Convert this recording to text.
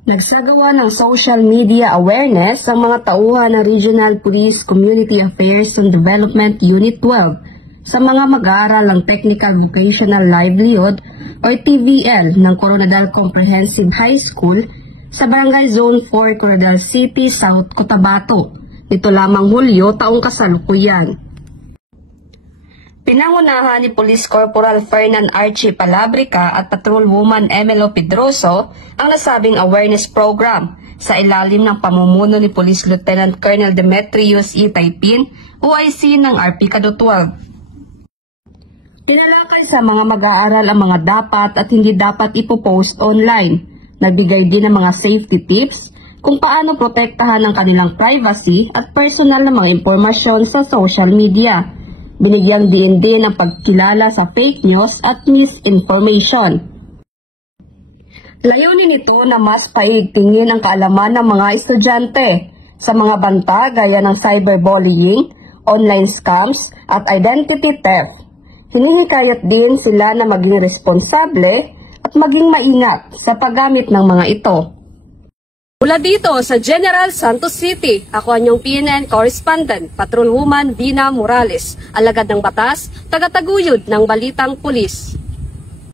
Nagsagawa ng social media awareness ang mga tauhan ng Regional Police Community Affairs and Development Unit 12 sa mga mag-aaral ng Technical Vocational Livelihood o TVL ng Coronadal Comprehensive High School sa Barangay Zone 4, Coronadal City, South Cotabato. Ito lamang Hulyo taong kasalukuyan. Pinangunahan ni Police Corporal Fernan Archie Palabrica at Patrolwoman Emelo Pedroso ang nasabing awareness program sa ilalim ng pamumuno ni Police Lieutenant Colonel Demetrius E. Taipin, OIC ng RPCADO 12. Tinalakay sa mga mag-aaral ang mga dapat at hindi dapat ipopost online. Nagbigay din ng mga safety tips kung paano protektahan ang kanilang privacy at personal na mga impormasyon sa social media. Binigyang diin din ang pagkilala sa fake news at misinformation. Layunin nito na mas paigtingin ang kaalaman ng mga estudyante sa mga banta gaya ng cyberbullying, online scams at identity theft. Hinihikayat din sila na maging responsable at maging maingat sa paggamit ng mga ito. Mula dito sa General Santos City, ako ang inyong PNN correspondent, Patrolwoman Dina Morales, alagad ng batas, tagataguyod ng Balitang Pulis.